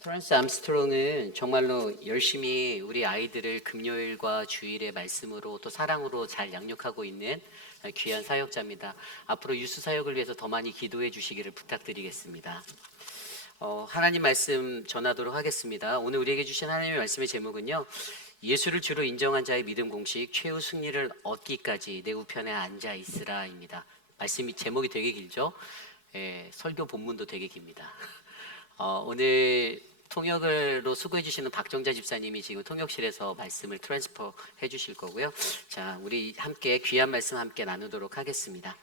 프란스 암스트롱은 정말로 열심히 우리 아이들을 금요일과 주일의 말씀으로 또 사랑으로 잘 양육하고 있는 귀한 사역자입니다. 앞으로 유수 사역을 위해서 더 많이 기도해 주시기를 부탁드리겠습니다. 하나님 말씀 전하도록 하겠습니다. 오늘 우리에게 주신 하나님의 말씀의 제목은요, 예수를 주로 인정한 자의 믿음 공식 최후 승리를 얻기까지 내 우편에 앉아 있으라입니다. 말씀이 제목이 되게 길죠? 설교 본문도 되게 깁니다. 오늘 통역으로 수고해 주시는 박정자 집사님이 지금 통역실에서 말씀을 트랜스퍼 해 주실 거고요. 자, 우리 함께 귀한 말씀 함께 나누도록 하겠습니다.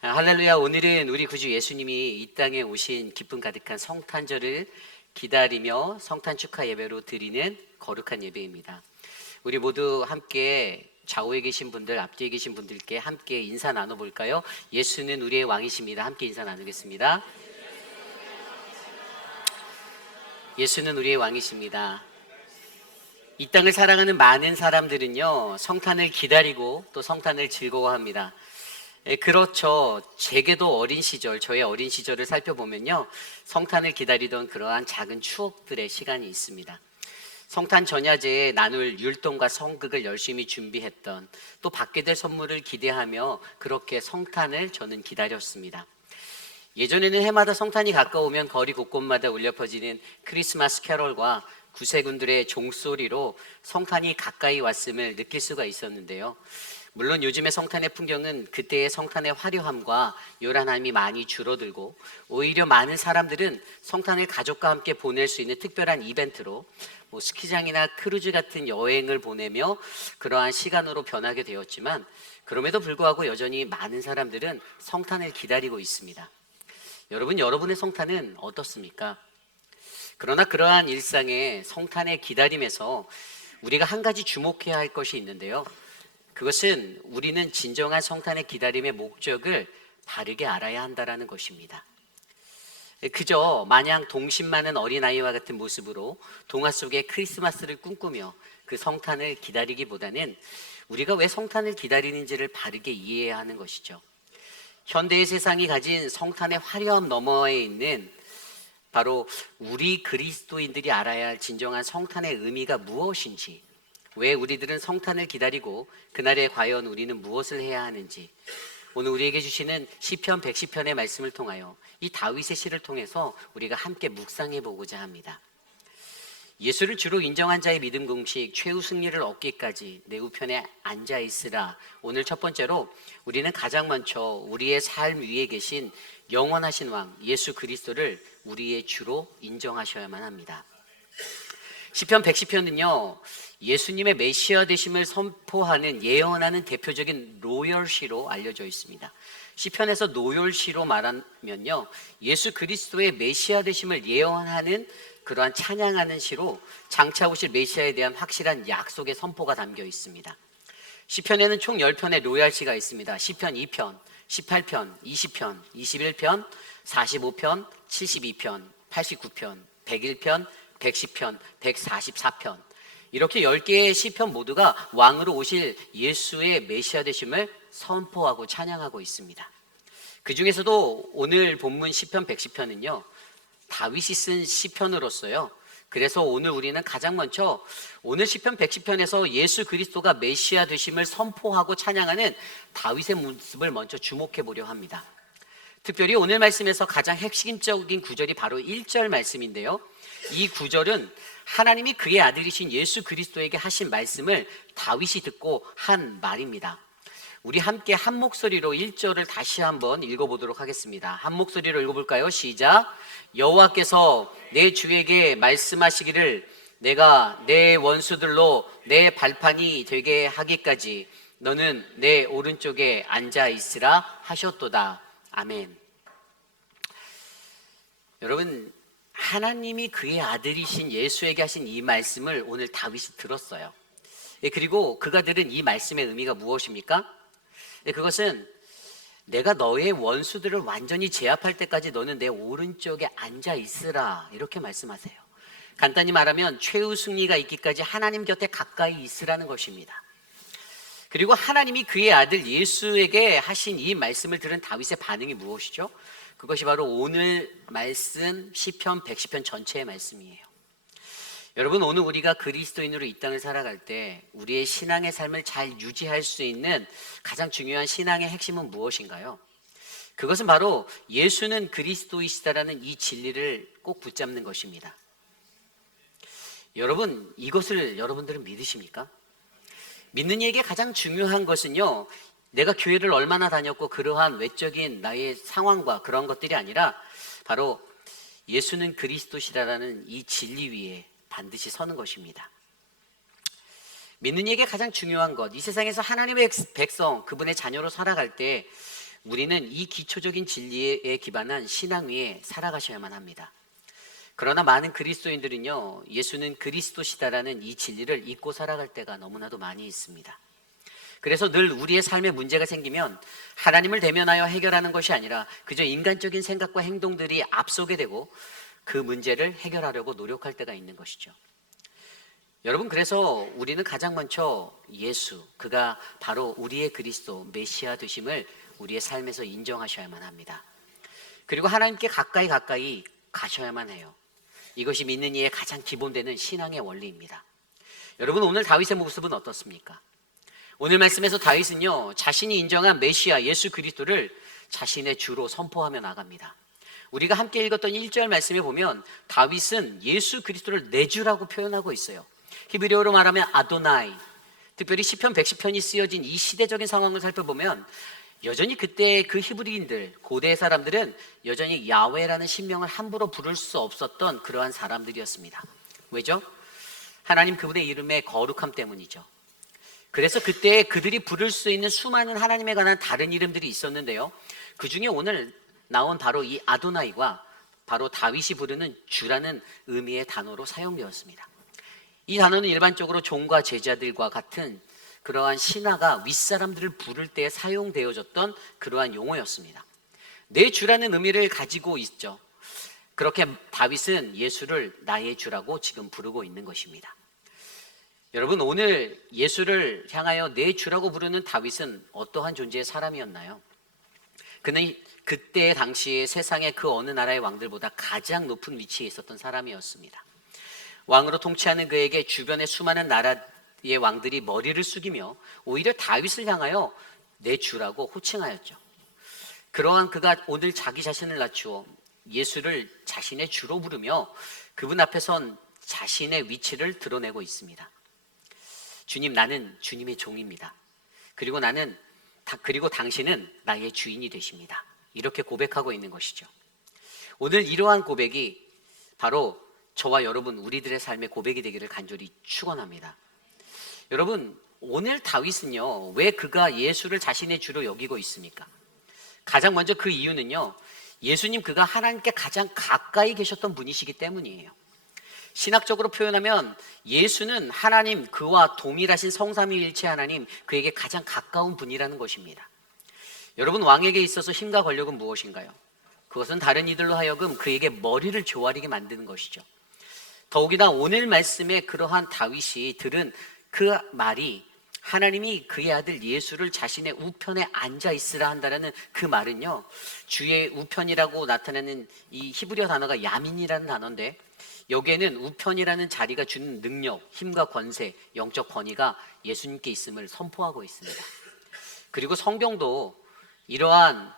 할렐루야. 오늘은 우리 구주 예수님이 이 땅에 오신 기쁨 가득한 성탄절을 기다리며 성탄 축하 예배로 드리는 거룩한 예배입니다. 우리 모두 함께 좌우에 계신 분들, 앞뒤에 계신 분들께 함께 인사 나눠볼까요? 예수는 우리의 왕이십니다. 함께 인사 나누겠습니다. 예수는 우리의 왕이십니다. 이 땅을 사랑하는 많은 사람들은요, 성탄을 기다리고 또 성탄을 즐거워합니다. 그렇죠. 제게도 어린 시절, 저의 어린 시절을 살펴보면요, 성탄을 기다리던 그러한 작은 추억들의 시간이 있습니다. 성탄 전야제에 나눌 율동과 성극을 열심히 준비했던, 또 받게 될 선물을 기대하며 그렇게 성탄을 저는 기다렸습니다. 예전에는 해마다 성탄이 가까우면 거리 곳곳마다 울려 퍼지는 크리스마스 캐럴과 구세군들의 종소리로 성탄이 가까이 왔음을 느낄 수가 있었는데요. 물론 요즘의 성탄의 풍경은 그때의 성탄의 화려함과 요란함이 많이 줄어들고, 오히려 많은 사람들은 성탄을 가족과 함께 보낼 수 있는 특별한 이벤트로 스키장이나 크루즈 같은 여행을 보내며 그러한 시간으로 변하게 되었지만, 그럼에도 불구하고 여전히 많은 사람들은 성탄을 기다리고 있습니다. 여러분의 성탄은 어떻습니까? 그러나 그러한 일상의 성탄의 기다림에서 우리가 한 가지 주목해야 할 것이 있는데요. 그것은 우리는 진정한 성탄의 기다림의 목적을 바르게 알아야 한다는 것입니다. 그저 마냥 동심 많은 어린아이와 같은 모습으로 동화 속의 크리스마스를 꿈꾸며 그 성탄을 기다리기보다는 우리가 왜 성탄을 기다리는지를 바르게 이해해야 하는 것이죠. 현대의 세상이 가진 성탄의 화려함 너머에 있는 바로 우리 그리스도인들이 알아야 할 진정한 성탄의 의미가 무엇인지, 왜 우리들은 성탄을 기다리고 그날에 과연 우리는 무엇을 해야 하는지, 오늘 우리에게 주시는 시편 110편의 말씀을 통하여 이 다윗의 시를 통해서 우리가 함께 묵상해 보고자 합니다. 예수를 주로 인정한 자의 믿음 공식 최후 승리를 얻기까지 내 우편에 앉아 있으라. 오늘 첫 번째로 우리는 가장 먼저 우리의 삶 위에 계신 영원하신 왕 예수 그리스도를 우리의 주로 인정하셔야만 합니다. 시편 110편은요, 예수님의 메시아 되심을 선포하는 예언하는 대표적인 로열시로 알려져 있습니다. 시편에서 노열시로 말하면요, 예수 그리스도의 메시아 되심을 예언하는 그러한 찬양하는 시로 장차 오실 메시아에 대한 확실한 약속의 선포가 담겨 있습니다. 시편에는 총 10편의 로얄시가 있습니다. 시편 2편, 18편, 20편, 21편, 45편, 72편, 89편, 101편, 110편, 144편, 이렇게 10개의 시편 모두가 왕으로 오실 예수의 메시아 되심을 선포하고 찬양하고 있습니다. 그 중에서도 오늘 본문 시편 110편은요, 다윗이 쓴 시편으로서요, 그래서 오늘 우리는 가장 먼저 오늘 시편 110편에서 예수 그리스도가 메시아 되심을 선포하고 찬양하는 다윗의 모습을 먼저 주목해 보려 합니다. 특별히 오늘 말씀에서 가장 핵심적인 구절이 바로 1절 말씀인데요, 이 구절은 하나님이 그의 아들이신 예수 그리스도에게 하신 말씀을 다윗이 듣고 한 말입니다. 우리 함께 한 목소리로 1절을 다시 한번 읽어보도록 하겠습니다. 한 목소리로 읽어볼까요? 시작. 여호와께서 내 주에게 말씀하시기를 내가 내 원수들로 내 발판이 되게 하기까지 너는 내 오른쪽에 앉아 있으라 하셨도다. 아멘. 여러분, 하나님이 그의 아들이신 예수에게 하신 이 말씀을 오늘 다윗이 들었어요. 그리고 그가 들은 이 말씀의 의미가 무엇입니까? 그것은 내가 너의 원수들을 완전히 제압할 때까지 너는 내 오른쪽에 앉아 있으라, 이렇게 말씀하세요. 간단히 말하면 최후 승리가 있기까지 하나님 곁에 가까이 있으라는 것입니다. 그리고 하나님이 그의 아들 예수에게 하신 이 말씀을 들은 다윗의 반응이 무엇이죠? 그것이 바로 오늘 말씀 시편 110편 전체의 말씀이에요. 여러분, 오늘 우리가 그리스도인으로 이 땅을 살아갈 때 우리의 신앙의 삶을 잘 유지할 수 있는 가장 중요한 신앙의 핵심은 무엇인가요? 그것은 바로 예수는 그리스도이시다라는 이 진리를 꼭 붙잡는 것입니다. 여러분, 이것을 여러분들은 믿으십니까? 믿는 이에게 가장 중요한 것은요, 내가 교회를 얼마나 다녔고 그러한 외적인 나의 상황과 그런 것들이 아니라 바로 예수는 그리스도시라는 이 진리 위에 반드시 서는 것입니다. 믿는 이에게 가장 중요한 것, 이 세상에서 하나님의 백성, 그분의 자녀로 살아갈 때 우리는 이 기초적인 진리에 기반한 신앙 위에 살아가셔야만 합니다. 그러나 많은 그리스도인들은요, 예수는 그리스도시다라는 이 진리를 잊고 살아갈 때가 너무나도 많이 있습니다. 그래서 늘 우리의 삶에 문제가 생기면 하나님을 대면하여 해결하는 것이 아니라 그저 인간적인 생각과 행동들이 앞서게 되고 그 문제를 해결하려고 노력할 때가 있는 것이죠. 여러분, 그래서 우리는 가장 먼저 예수, 그가 바로 우리의 그리스도, 메시아 되심을 우리의 삶에서 인정하셔야만 합니다. 그리고 하나님께 가까이 가셔야만 해요. 이것이 믿는 이의 가장 기본되는 신앙의 원리입니다. 여러분, 오늘 다윗의 모습은 어떻습니까? 오늘 말씀에서 다윗은요, 자신이 인정한 메시아 예수 그리스도를 자신의 주로 선포하며 나갑니다. 우리가 함께 읽었던 1절 말씀에 보면 다윗은 예수 그리스도를 내 주라고 표현하고 있어요. 히브리어로 말하면 아도나이. 특별히 시편 110편이 쓰여진 이 시대적인 상황을 살펴보면 여전히 그때 그 히브리인들, 고대 사람들은 여전히 야훼라는 신명을 함부로 부를 수 없었던 그러한 사람들이었습니다. 왜죠? 하나님 그분의 이름의 거룩함 때문이죠. 그래서 그때 그들이 부를 수 있는 수많은 하나님에 관한 다른 이름들이 있었는데요, 그 중에 오늘 나온 바로 이 아도나이가 바로 다윗이 부르는 주라는 의미의 단어로 사용되었습니다. 이 단어는 일반적으로 종과 제자들과 같은 그러한 신하가 윗사람들을 부를 때 사용되어졌던 그러한 용어였습니다. 내 주라는 의미를 가지고 있죠. 그렇게 다윗은 예수를 나의 주라고 지금 부르고 있는 것입니다. 여러분, 오늘 예수를 향하여 내 주라고 부르는 다윗은 어떠한 존재의 사람이었나요? 그는 그때 당시에 세상의 그 어느 나라의 왕들보다 가장 높은 위치에 있었던 사람이었습니다. 왕으로 통치하는 그에게 주변의 수많은 나라의 왕들이 머리를 숙이며 오히려 다윗을 향하여 내 주라고 호칭하였죠. 그러한 그가 오늘 자기 자신을 낮추어 예수를 자신의 주로 부르며 그분 앞에 선 자신의 위치를 드러내고 있습니다. 주님, 나는 주님의 종입니다. 그리고 당신은 나의 주인이 되십니다. 이렇게 고백하고 있는 것이죠. 오늘 이러한 고백이 바로 저와 여러분 우리들의 삶의 고백이 되기를 간절히 축원합니다. 여러분, 오늘 다윗은요, 왜 그가 예수를 자신의 주로 여기고 있습니까? 가장 먼저 그 이유는요, 예수님 그가 하나님께 가장 가까이 계셨던 분이시기 때문이에요. 신학적으로 표현하면 예수는 하나님, 그와 동일하신 성삼위일체 하나님, 그에게 가장 가까운 분이라는 것입니다. 여러분, 왕에게 있어서 힘과 권력은 무엇인가요? 그것은 다른 이들로 하여금 그에게 머리를 조아리게 만드는 것이죠. 더욱이나 오늘 말씀에 그러한 다윗이 들은 그 말이 하나님이 그의 아들 예수를 자신의 우편에 앉아 있으라 한다라는 그 말은요, 주의 우편이라고 나타내는 이 히브리어 단어가 야민이라는 단어인데, 여기에는 우편이라는 자리가 주는 능력, 힘과 권세, 영적 권위가 예수님께 있음을 선포하고 있습니다. 그리고 성경도 이러한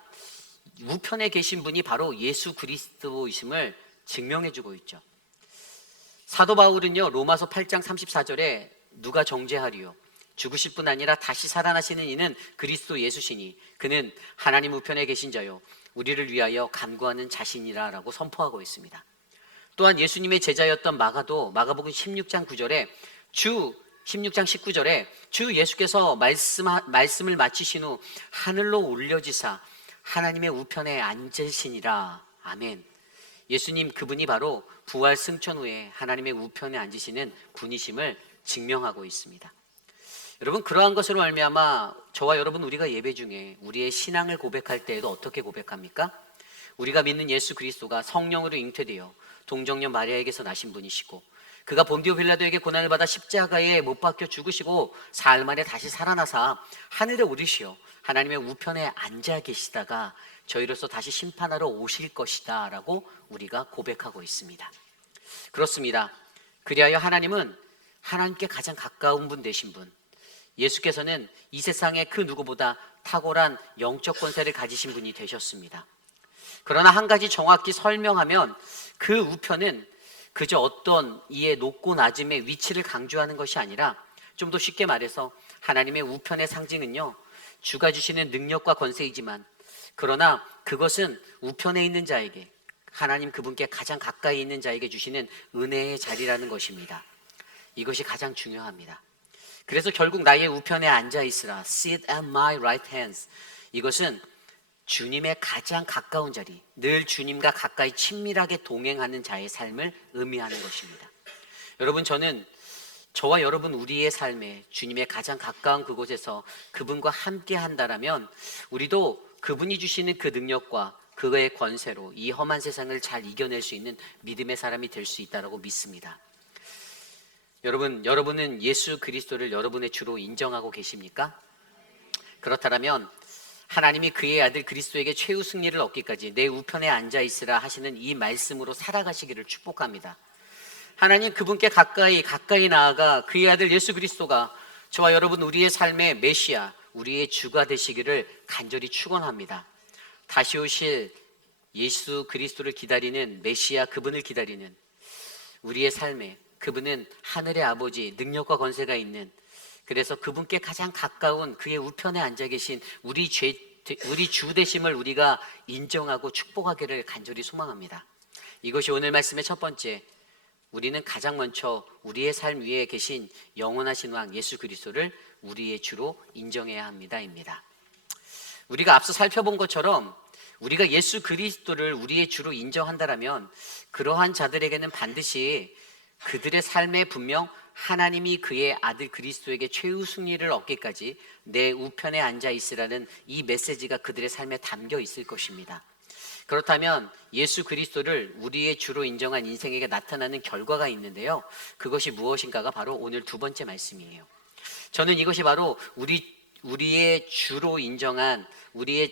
우편에 계신 분이 바로 예수 그리스도이심을 증명해주고 있죠. 사도 바울은요, 로마서 8장 34절에 누가 정죄하리요? 죽으실 뿐 아니라 다시 살아나시는 이는 그리스도 예수시니 그는 하나님 우편에 계신 자요 우리를 위하여 간구하는 자신이라 라고 선포하고 있습니다. 또한 예수님의 제자였던 마가복음 16장 9절에 16장 19절에 주 예수께서 말씀을 마치신 후 하늘로 올려지사 하나님의 우편에 앉으시니라. 아멘. 예수님 그분이 바로 부활 승천 후에 하나님의 우편에 앉으시는 분이심을 증명하고 있습니다. 여러분, 그러한 것으로 말미암아 저와 여러분 우리가 예배 중에 우리의 신앙을 고백할 때에도 어떻게 고백합니까? 우리가 믿는 예수 그리스도가 성령으로 잉태되어 동정녀 마리아에게서 나신 분이시고 그가 본디오 빌라도에게 고난을 받아 십자가에 못 박혀 죽으시고 사흘 만에 다시 살아나사 하늘에 오르시어 하나님의 우편에 앉아 계시다가 저희로서 다시 심판하러 오실 것이다 라고 우리가 고백하고 있습니다. 그렇습니다. 그리하여 하나님은 하나님께 가장 가까운 분 되신 분, 예수께서는 이 세상의 그 누구보다 탁월한 영적 권세를 가지신 분이 되셨습니다. 그러나 한 가지 정확히 설명하면 그 우편은 그저 어떤 이의 높고 낮음의 위치를 강조하는 것이 아니라, 좀 더 쉽게 말해서 하나님의 우편의 상징은요, 주가 주시는 능력과 권세이지만, 그러나 그것은 우편에 있는 자에게, 하나님 그분께 가장 가까이 있는 자에게 주시는 은혜의 자리라는 것입니다. 이것이 가장 중요합니다. 그래서 결국 나의 우편에 앉아 있으라, sit at my right hands, 이것은 주님의 가장 가까운 자리, 늘 주님과 가까이 친밀하게 동행하는 자의 삶을 의미하는 것입니다. 여러분, 저와 여러분 우리의 삶에 주님의 가장 가까운 그곳에서 그분과 함께 한다라면 우리도 그분이 주시는 그 능력과 그의 권세로 이 험한 세상을 잘 이겨낼 수 있는 믿음의 사람이 될 수 있다고 믿습니다. 여러분은 예수 그리스도를 여러분의 주로 인정하고 계십니까? 그렇다면 하나님이 그의 아들 그리스도에게 최후 승리를 얻기까지 내 우편에 앉아 있으라 하시는 이 말씀으로 살아가시기를 축복합니다. 하나님 그분께 가까이 나아가 그의 아들 예수 그리스도가 저와 여러분 우리의 삶의 메시아, 우리의 주가 되시기를 간절히 축원합니다. 다시 오실 예수 그리스도를 기다리는 메시아, 그분을 기다리는 우리의 삶에, 그분은 하늘의 아버지, 능력과 권세가 있는, 그래서 그분께 가장 가까운 그의 우편에 앉아 계신 우리 주 되심을 우리가 인정하고 축복하기를 간절히 소망합니다. 이것이 오늘 말씀의 첫 번째, 우리는 가장 먼저 우리의 삶 위에 계신 영원하신 왕 예수 그리스도를 우리의 주로 인정해야 합니다입니다. 우리가 앞서 살펴본 것처럼 우리가 예수 그리스도를 우리의 주로 인정한다라면 그러한 자들에게는 반드시 그들의 삶에 분명 하나님이 그의 아들 그리스도에게 최후 승리를 얻기까지 내 우편에 앉아 있으라는 이 메시지가 그들의 삶에 담겨 있을 것입니다. 그렇다면 예수 그리스도를 우리의 주로 인정한 인생에게 나타나는 결과가 있는데요, 그것이 무엇인가가 바로 오늘 두 번째 말씀이에요. 저는 이것이 바로 우리의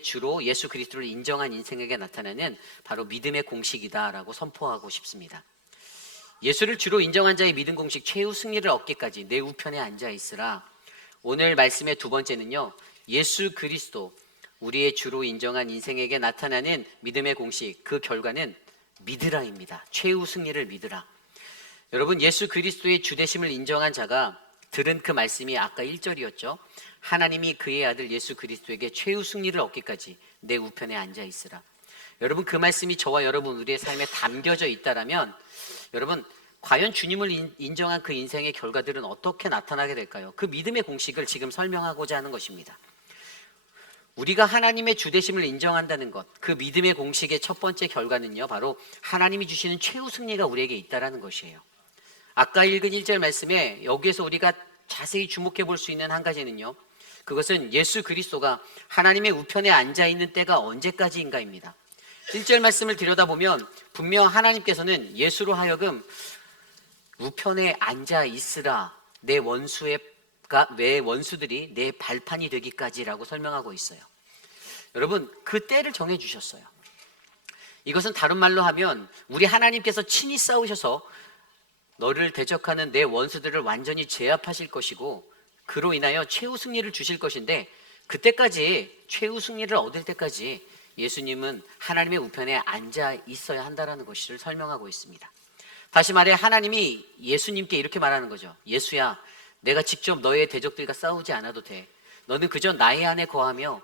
주로 예수 그리스도를 인정한 인생에게 나타나는 바로 믿음의 공식이다라고 선포하고 싶습니다. 예수를 주로 인정한 자의 믿음 공식, 최후 승리를 얻기까지 내 우편에 앉아 있으라. 오늘 말씀의 두 번째는요, 예수 그리스도, 우리의 주로 인정한 인생에게 나타나는 믿음의 공식, 그 결과는 믿으라입니다. 최후 승리를 믿으라. 여러분, 예수 그리스도의 주되심을 인정한 자가 들은 그 말씀이 아까 1절이었죠. 하나님이 그의 아들 예수 그리스도에게 최후 승리를 얻기까지 내 우편에 앉아 있으라. 여러분, 그 말씀이 저와 여러분 우리의 삶에 담겨져 있다라면 여러분, 과연 주님을 인정한 그 인생의 결과들은 어떻게 나타나게 될까요? 그 믿음의 공식을 지금 설명하고자 하는 것입니다. 우리가 하나님의 주되심을 인정한다는 것, 그 믿음의 공식의 첫 번째 결과는요, 바로 하나님이 주시는 최후 승리가 우리에게 있다는 것이에요. 아까 읽은 1절 말씀에 여기에서 우리가 자세히 주목해 볼 수 있는 한 가지는요, 그것은 예수 그리스도가 하나님의 우편에 앉아 있는 때가 언제까지인가입니다. 1절 말씀을 들여다보면 분명 하나님께서는 예수로 하여금 우편에 앉아 있으라, 내 원수들이 내 발판이 되기까지라고 설명하고 있어요. 여러분, 그 때를 정해 주셨어요. 이것은 다른 말로 하면 우리 하나님께서 친히 싸우셔서 너를 대적하는 내 원수들을 완전히 제압하실 것이고 그로 인하여 최후 승리를 주실 것인데, 그때까지 최후 승리를 얻을 때까지 예수님은 하나님의 우편에 앉아 있어야 한다는 것을 설명하고 있습니다. 다시 말해 하나님이 예수님께 이렇게 말하는 거죠. 예수야, 내가 직접 너의 대적들과 싸우지 않아도 돼. 너는 그저 나의 안에 거하며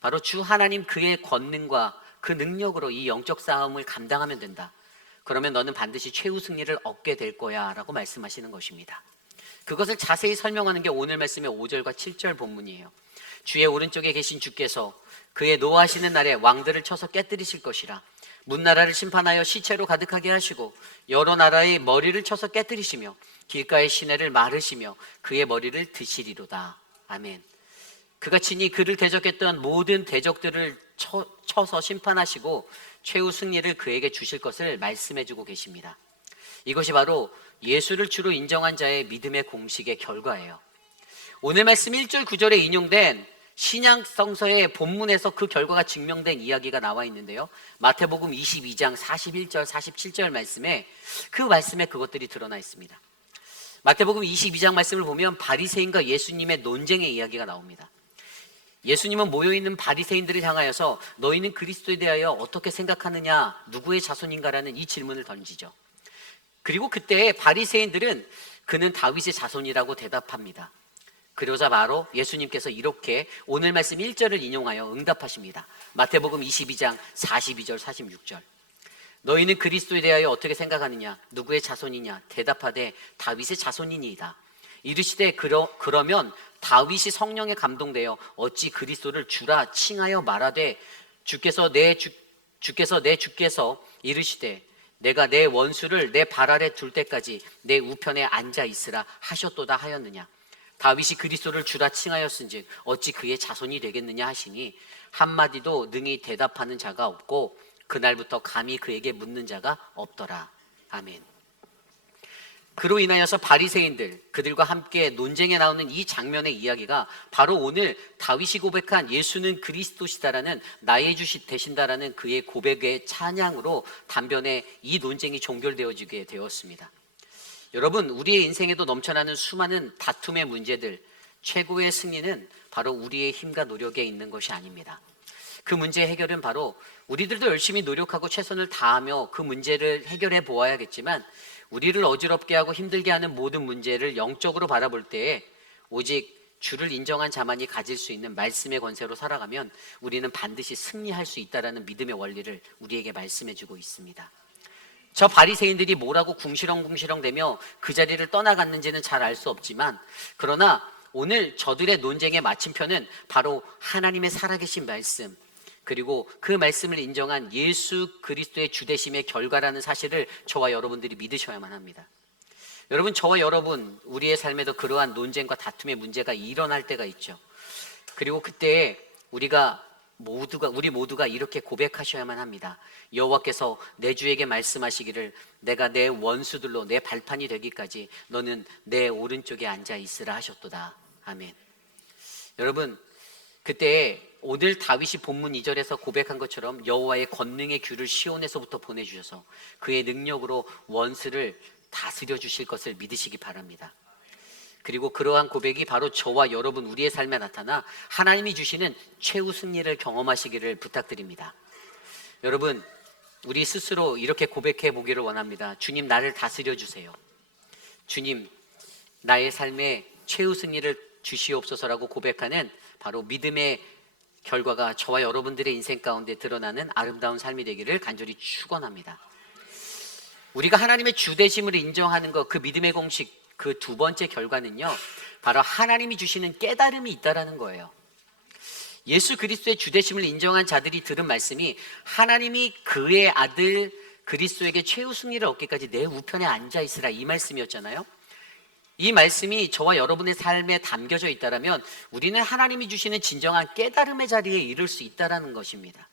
바로 주 하나님 그의 권능과 그 능력으로 이 영적 싸움을 감당하면 된다. 그러면 너는 반드시 최후 승리를 얻게 될 거야 라고 말씀하시는 것입니다. 그것을 자세히 설명하는 게 오늘 말씀의 5절과 7절 본문이에요. 주의 오른쪽에 계신 주께서 그의 노하시는 날에 왕들을 쳐서 깨뜨리실 것이라. 문나라를 심판하여 시체로 가득하게 하시고 여러 나라의 머리를 쳐서 깨뜨리시며 길가의 시내를 마르시며 그의 머리를 드시리로다. 아멘. 그가 친히 그를 대적했던 모든 대적들을 쳐서 심판하시고 최후 승리를 그에게 주실 것을 말씀해주고 계십니다. 이것이 바로 예수를 주로 인정한 자의 믿음의 공식의 결과예요. 오늘 말씀 1절 9절에 인용된 신약성서의 본문에서 그 결과가 증명된 이야기가 나와 있는데요. 마태복음 22장 41절 47절 말씀에 그 말씀에 그것들이 드러나 있습니다. 마태복음 22장 말씀을 보면 바리새인과 예수님의 논쟁의 이야기가 나옵니다. 예수님은 모여있는 바리새인들을 향하여서 너희는 그리스도에 대하여 어떻게 생각하느냐, 누구의 자손인가라는 이 질문을 던지죠. 그리고 그때 바리새인들은 그는 다윗의 자손이라고 대답합니다. 그러자 바로 예수님께서 이렇게 오늘 말씀 1절을 인용하여 응답하십니다. 마태복음 22장 42절 46절. 너희는 그리스도에 대하여 어떻게 생각하느냐, 누구의 자손이냐, 대답하되 다윗의 자손이니이다. 이르시되 그러면 다윗이 성령에 감동되어 어찌 그리스도를 주라 칭하여 말하되 주께서 내 주께서 이르시되 내가 내 원수를 내 발 아래 둘 때까지 내 우편에 앉아 있으라 하셨도다 하였느냐. 다윗이 그리스도를 주라 칭하였은즉 어찌 그의 자손이 되겠느냐 하시니 한마디도 능히 대답하는 자가 없고 그날부터 감히 그에게 묻는 자가 없더라. 아멘. 그로 인하여서 바리새인들, 그들과 함께 논쟁에 나오는 이 장면의 이야기가 바로 오늘 다윗이 고백한 예수는 그리스도시다라는 나의 주 되신다라는 그의 고백의 찬양으로 단변에 이 논쟁이 종결되어지게 되었습니다. 여러분, 우리의 인생에도 넘쳐나는 수많은 다툼의 문제들, 최고의 승리는 바로 우리의 힘과 노력에 있는 것이 아닙니다. 그 문제 해결은 바로 우리들도 열심히 노력하고 최선을 다하며 그 문제를 해결해 보아야겠지만 우리를 어지럽게 하고 힘들게 하는 모든 문제를 영적으로 바라볼 때에 오직 주를 인정한 자만이 가질 수 있는 말씀의 권세로 살아가면 우리는 반드시 승리할 수 있다는 믿음의 원리를 우리에게 말씀해 주고 있습니다. 저 바리새인들이 뭐라고 궁시렁궁시렁대며 그 자리를 떠나갔는지는 잘 알 수 없지만 그러나 오늘 저들의 논쟁의 마침표는 바로 하나님의 살아계신 말씀 그리고 그 말씀을 인정한 예수 그리스도의 주되심의 결과라는 사실을 저와 여러분들이 믿으셔야만 합니다. 여러분, 저와 여러분 우리의 삶에도 그러한 논쟁과 다툼의 문제가 일어날 때가 있죠. 그리고 그때 우리 모두가 이렇게 고백하셔야만 합니다. 여호와께서 내 주에게 말씀하시기를 내가 내 원수들로 내 발판이 되기까지 너는 내 오른쪽에 앉아 있으라 하셨도다. 아멘. 여러분, 그때 오늘 다윗이 본문 2절에서 고백한 것처럼 여호와의 권능의 귤을 시온에서부터 보내주셔서 그의 능력으로 원수를 다스려 주실 것을 믿으시기 바랍니다. 그리고 그러한 고백이 바로 저와 여러분 우리의 삶에 나타나 하나님이 주시는 최후 승리를 경험하시기를 부탁드립니다. 여러분, 우리 스스로 이렇게 고백해 보기를 원합니다. 주님, 나를 다스려 주세요. 주님, 나의 삶에 최후 승리를 주시옵소서라고 고백하는 바로 믿음의 결과가 저와 여러분들의 인생 가운데 드러나는 아름다운 삶이 되기를 간절히 축원합니다. 우리가 하나님의 주되심을 인정하는 것, 그 믿음의 공식, 그 두 번째 결과는요, 바로 하나님이 주시는 깨달음이 있다라는 거예요. 예수 그리스도의 주되심을 인정한 자들이 들은 말씀이 하나님이 그의 아들 그리스도에게 최후 승리를 얻기까지 내 우편에 앉아 있으라, 이 말씀이었잖아요. 이 말씀이 저와 여러분의 삶에 담겨져 있다면 우리는 하나님이 주시는 진정한 깨달음의 자리에 이를 수 있다는 것입니다.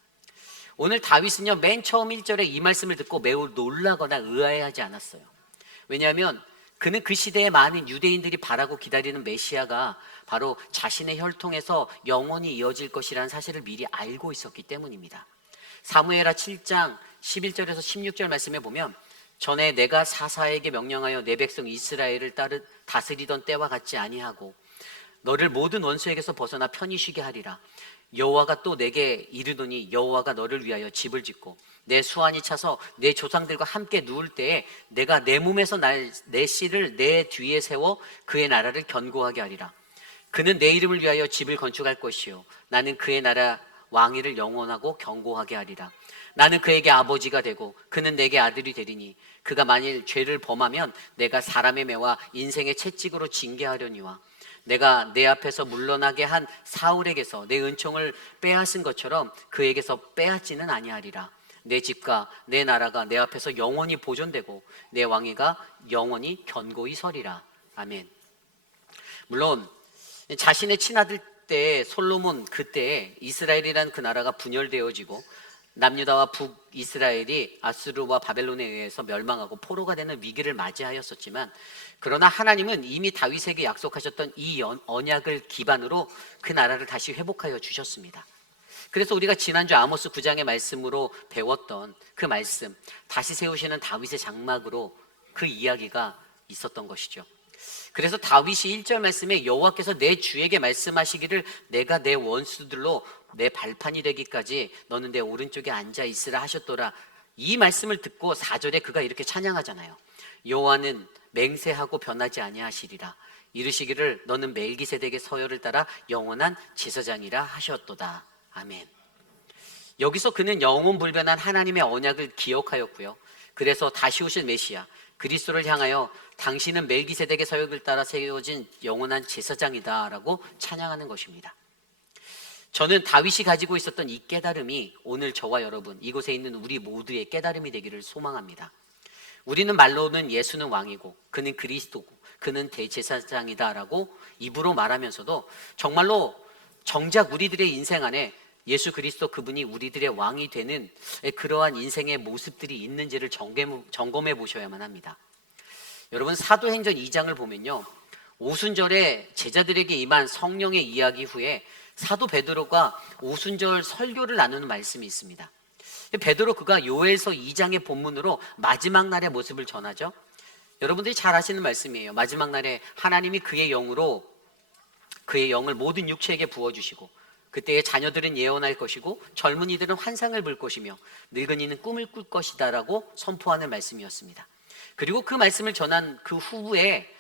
오늘 다윗은요, 맨 처음 1절에 이 말씀을 듣고 매우 놀라거나 의아해하지 않았어요. 왜냐하면 그는 그 시대에 많은 유대인들이 바라고 기다리는 메시아가 바로 자신의 혈통에서 영원히 이어질 것이라는 사실을 미리 알고 있었기 때문입니다. 사무엘하 7장 11절에서 16절 말씀에 보면 전에 내가 사사에게 명령하여 내 백성 이스라엘을 다스리던 때와 같지 아니하고 너를 모든 원수에게서 벗어나 편히 쉬게 하리라. 여호와가 또 내게 이르더니 여호와가 너를 위하여 집을 짓고 내 수완이 차서 내 조상들과 함께 누울 때에 내가 내 몸에서 내 씨를 내 뒤에 세워 그의 나라를 견고하게 하리라. 그는 내 이름을 위하여 집을 건축할 것이요 나는 그의 나라 왕위를 영원하고 견고하게 하리라. 나는 그에게 아버지가 되고 그는 내게 아들이 되리니 그가 만일 죄를 범하면 내가 사람의 매와 인생의 채찍으로 징계하려니와 내가 내 앞에서 물러나게 한 사울에게서 내 은총을 빼앗은 것처럼 그에게서 빼앗지는 아니하리라. 내 집과 내 나라가 내 앞에서 영원히 보존되고 내 왕위가 영원히 견고히 서리라. 아멘. 물론 자신의 친아들 때 솔로몬 그때 이스라엘이라는 그 나라가 분열되어지고 남유다와 북이스라엘이 아수르와 바벨론에 의해서 멸망하고 포로가 되는 위기를 맞이하였었지만, 그러나 하나님은 이미 다윗에게 약속하셨던 이 언약을 기반으로 그 나라를 다시 회복하여 주셨습니다. 그래서 우리가 지난주 아모스 9장의 말씀으로 배웠던 그 말씀, 다시 세우시는 다윗의 장막으로 그 이야기가 있었던 것이죠. 그래서 다윗이 1절 말씀에 여호와께서 내 주에게 말씀하시기를 내가 내 원수들로 내 발판이 되기까지 너는 내 오른쪽에 앉아 있으라 하셨더라. 이 말씀을 듣고 4절에 그가 이렇게 찬양하잖아요. 여호와는 맹세하고 변하지 아니하시리라. 이르시기를 너는 멜기세덱의 서열을 따라 영원한 제사장이라 하셨도다. 아멘. 여기서 그는 영원 불변한 하나님의 언약을 기억하였고요. 그래서 다시 오실 메시아 그리스도를 향하여 당신은 멜기세덱의 서역을 따라 세워진 영원한 제사장이다 라고 찬양하는 것입니다. 저는 다윗이 가지고 있었던 이 깨달음이 오늘 저와 여러분, 이곳에 있는 우리 모두의 깨달음이 되기를 소망합니다. 우리는 말로는 예수는 왕이고 그는 그리스도고 그는 대제사장이다 라고 입으로 말하면서도 정말로 정작 우리들의 인생 안에 예수 그리스도 그분이 우리들의 왕이 되는 그러한 인생의 모습들이 있는지를 점검해 보셔야만 합니다. 여러분, 사도행전 2장을 보면요, 오순절에 제자들에게 임한 성령의 이야기 후에 사도 베드로가 오순절 설교를 나누는 말씀이 있습니다. 베드로 그가 요엘서 2장의 본문으로 마지막 날의 모습을 전하죠. 여러분들이 잘 아시는 말씀이에요. 마지막 날에 하나님이 그의 영으로 그의 영을 모든 육체에게 부어주시고 그때의 자녀들은 예언할 것이고 젊은이들은 환상을 볼 것이며 늙은이는 꿈을 꿀 것이다 라고 선포하는 말씀이었습니다. 그리고 그 말씀을 전한 그 후에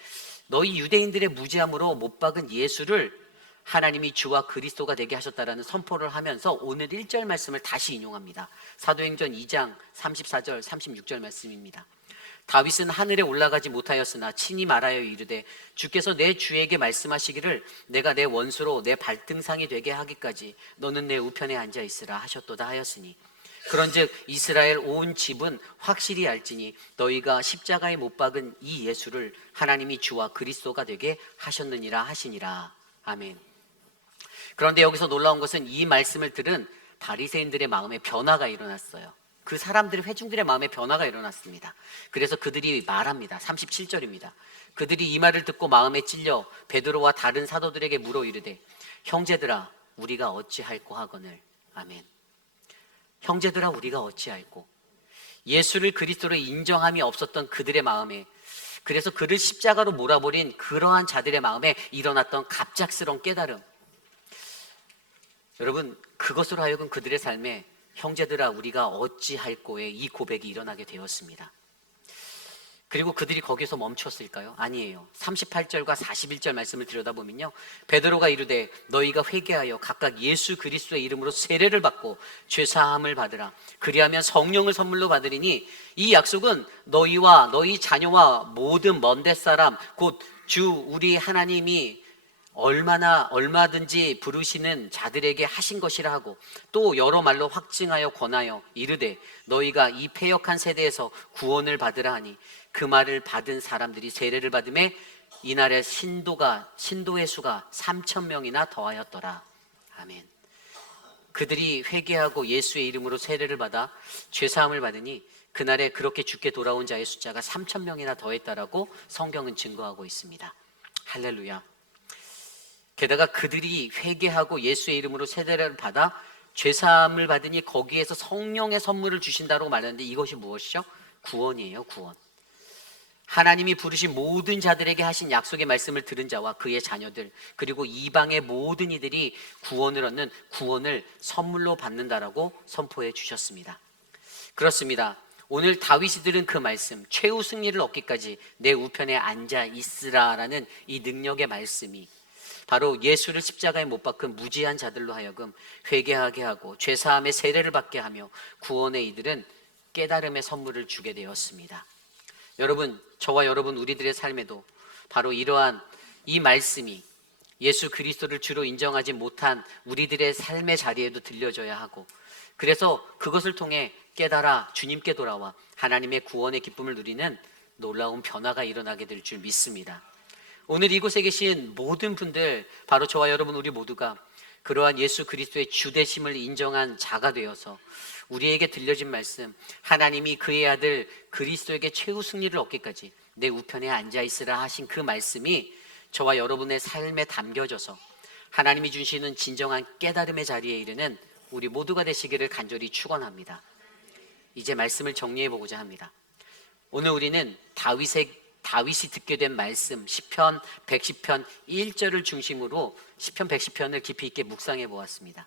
너희 유대인들의 무지함으로 못 박은 예수를 하나님이 주와 그리스도가 되게 하셨다라는 선포를 하면서 오늘 1절 말씀을 다시 인용합니다. 사도행전 2장 34절 36절 말씀입니다. 다윗은 하늘에 올라가지 못하였으나 친히 말하여 이르되 주께서 내 주에게 말씀하시기를 내가 내 원수로 내 발등상이 되게 하기까지 너는 내 우편에 앉아 있으라 하셨도다 하였으니 그런즉 이스라엘 온 집은 확실히 알지니 너희가 십자가에 못 박은 이 예수를 하나님이 주와 그리스도가 되게 하셨느니라 하시니라. 아멘. 그런데 여기서 놀라운 것은 이 말씀을 들은 바리새인들의 마음에 변화가 일어났어요. 그 사람들의 회중들의 마음에 변화가 일어났습니다. 그래서 그들이 말합니다. 37절입니다. 그들이 이 말을 듣고 마음에 찔려 베드로와 다른 사도들에게 물어 이르되 형제들아 우리가 어찌할꼬 하거늘. 아멘. 형제들아 우리가 어찌할꼬. 예수를 그리스도로 인정함이 없었던 그들의 마음에, 그래서 그를 십자가로 몰아버린 그러한 자들의 마음에 일어났던 갑작스러운 깨달음, 여러분 그것으로 하여금 그들의 삶에 형제들아 우리가 어찌할꼬에 이 고백이 일어나게 되었습니다. 그리고 그들이 거기서 멈췄을까요? 아니에요. 38절과 41절 말씀을 들여다보면요, 베드로가 이르되 너희가 회개하여 각각 예수 그리스도의 이름으로 세례를 받고 죄사함을 받으라. 그리하면 성령을 선물로 받으리니 이 약속은 너희와 너희 자녀와 모든 먼데 사람 곧 주 우리 하나님이 얼마든지 부르시는 자들에게 하신 것이라 하고 또 여러 말로 확증하여 권하여 이르되 너희가 이 패역한 세대에서 구원을 받으라 하니 그 말을 받은 사람들이 세례를 받음에 이날에 신도의 수가 3,000명이나 더하였더라. 아멘. 그들이 회개하고 예수의 이름으로 세례를 받아 죄사함을 받으니 그날에 그렇게 죽게 돌아온 자의 숫자가 3,000명이나 더했다라고 성경은 증거하고 있습니다. 할렐루야. 게다가 그들이 회개하고 예수의 이름으로 세례를 받아 죄사함을 받으니 거기에서 성령의 선물을 주신다고 말하는데 이것이 무엇이죠? 구원이에요. 구원. 하나님이 부르신 모든 자들에게 하신 약속의 말씀을 들은 자와 그의 자녀들 그리고 이방의 모든 이들이 구원을 얻는 구원을 선물로 받는다라고 선포해 주셨습니다. 그렇습니다. 오늘 다윗이 들은 그 말씀, 최후 승리를 얻기까지 내 우편에 앉아 있으라라는 이 능력의 말씀이 바로 예수를 십자가에 못 박은 무지한 자들로 하여금 회개하게 하고 죄사함의 세례를 받게 하며 구원의 이들은 깨달음의 선물을 주게 되었습니다. 여러분, 저와 여러분 우리들의 삶에도 바로 이러한 이 말씀이 예수 그리스도를 주로 인정하지 못한 우리들의 삶의 자리에도 들려져야 하고, 그래서 그것을 통해 깨달아 주님께 돌아와 하나님의 구원의 기쁨을 누리는 놀라운 변화가 일어나게 될 줄 믿습니다. 오늘 이곳에 계신 모든 분들, 바로 저와 여러분 우리 모두가 그러한 예수 그리스도의 주되심을 인정한 자가 되어서 우리에게 들려진 말씀, 하나님이 그의 아들 그리스도에게 최후 승리를 얻기까지 내 우편에 앉아있으라 하신 그 말씀이 저와 여러분의 삶에 담겨져서 하나님이 주시는 진정한 깨달음의 자리에 이르는 우리 모두가 되시기를 간절히 축원합니다. 이제 말씀을 정리해 보고자 합니다. 오늘 우리는 다윗이 듣게 된 말씀 시편 110편 1절을 중심으로 시편 110편을 깊이 있게 묵상해 보았습니다.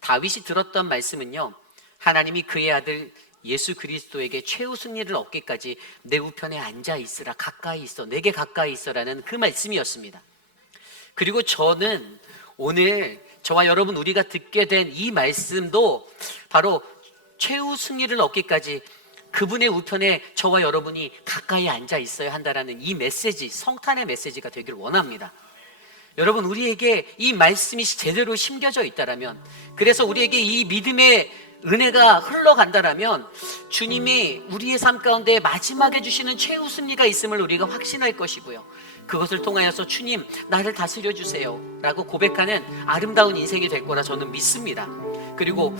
다윗이 들었던 말씀은요, 하나님이 그의 아들 예수 그리스도에게 최후 승리를 얻기까지 내 우편에 앉아 있으라, 가까이 있어, 내게 가까이 있어라는 그 말씀이었습니다. 그리고 저는 오늘 저와 여러분 우리가 듣게 된 이 말씀도 바로 최후 승리를 얻기까지 그분의 우편에 저와 여러분이 가까이 앉아 있어야 한다라는 이 메시지, 성탄의 메시지가 되기를 원합니다. 여러분, 우리에게 이 말씀이 제대로 심겨져 있다라면, 그래서 우리에게 이 믿음의 은혜가 흘러간다라면 주님이 우리의 삶 가운데 마지막에 주시는 최후 승리가 있음을 우리가 확신할 것이고요, 그것을 통하여서 주님 나를 다스려 주세요 라고 고백하는 아름다운 인생이 될 거라 저는 믿습니다. 그리고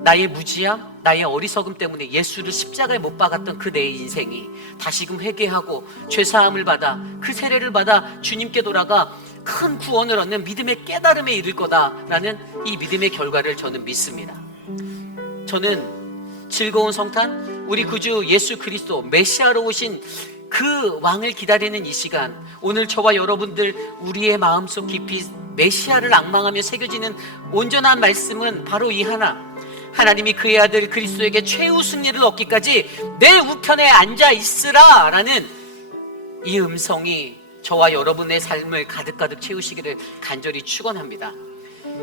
나의 무지함, 나의 어리석음 때문에 예수를 십자가에 못 박았던 그 내 인생이 다시금 회개하고 죄사함을 받아 그 세례를 받아 주님께 돌아가 큰 구원을 얻는 믿음의 깨달음에 이를 거다라는 이 믿음의 결과를 저는 믿습니다. 저는 즐거운 성탄, 우리 구주 예수 그리스도 메시아로 오신 그 왕을 기다리는 이 시간, 오늘 저와 여러분들 우리의 마음속 깊이 메시아를 앙망하며 새겨지는 온전한 말씀은 바로 이 하나님이 그의 아들 그리스도에게 최후 승리를 얻기까지 내 우편에 앉아 있으라 라는 이 음성이 저와 여러분의 삶을 가득가득 채우시기를 간절히 축원합니다.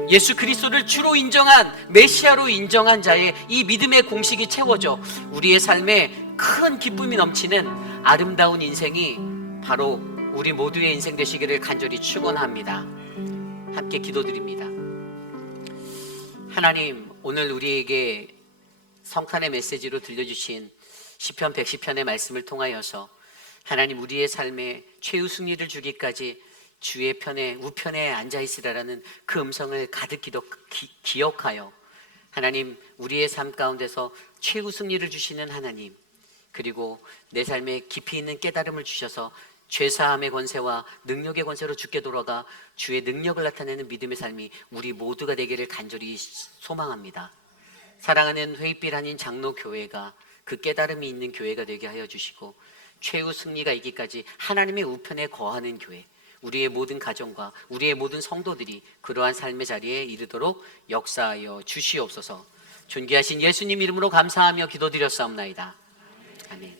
예수 그리스도를 주로 인정한, 메시아로 인정한 자의 이 믿음의 공식이 채워져 우리의 삶에 큰 기쁨이 넘치는 아름다운 인생이 바로 우리 모두의 인생 되시기를 간절히 축원합니다. 함께 기도드립니다. 하나님, 오늘 우리에게 성탄의 메시지로 들려주신 시편 110편의 말씀을 통하여서 하나님, 우리의 삶에 최후 승리를 주기까지 주의 편에 우편에 앉아있으라라는 그 음성을 가득 기억하여 하나님, 우리의 삶 가운데서 최후 승리를 주시는 하나님, 그리고 내 삶에 깊이 있는 깨달음을 주셔서 죄사함의 권세와 능력의 권세로 주께 돌아가 주의 능력을 나타내는 믿음의 삶이 우리 모두가 되기를 간절히 소망합니다. 사랑하는 회의빛 한인 장로교회가 그 깨달음이 있는 교회가 되게 하여 주시고 최후 승리가 있기까지 하나님의 우편에 거하는 교회, 우리의 모든 가정과 우리의 모든 성도들이 그러한 삶의 자리에 이르도록 역사하여 주시옵소서. 존귀하신 예수님 이름으로 감사하며 기도드렸사옵나이다. 아멘.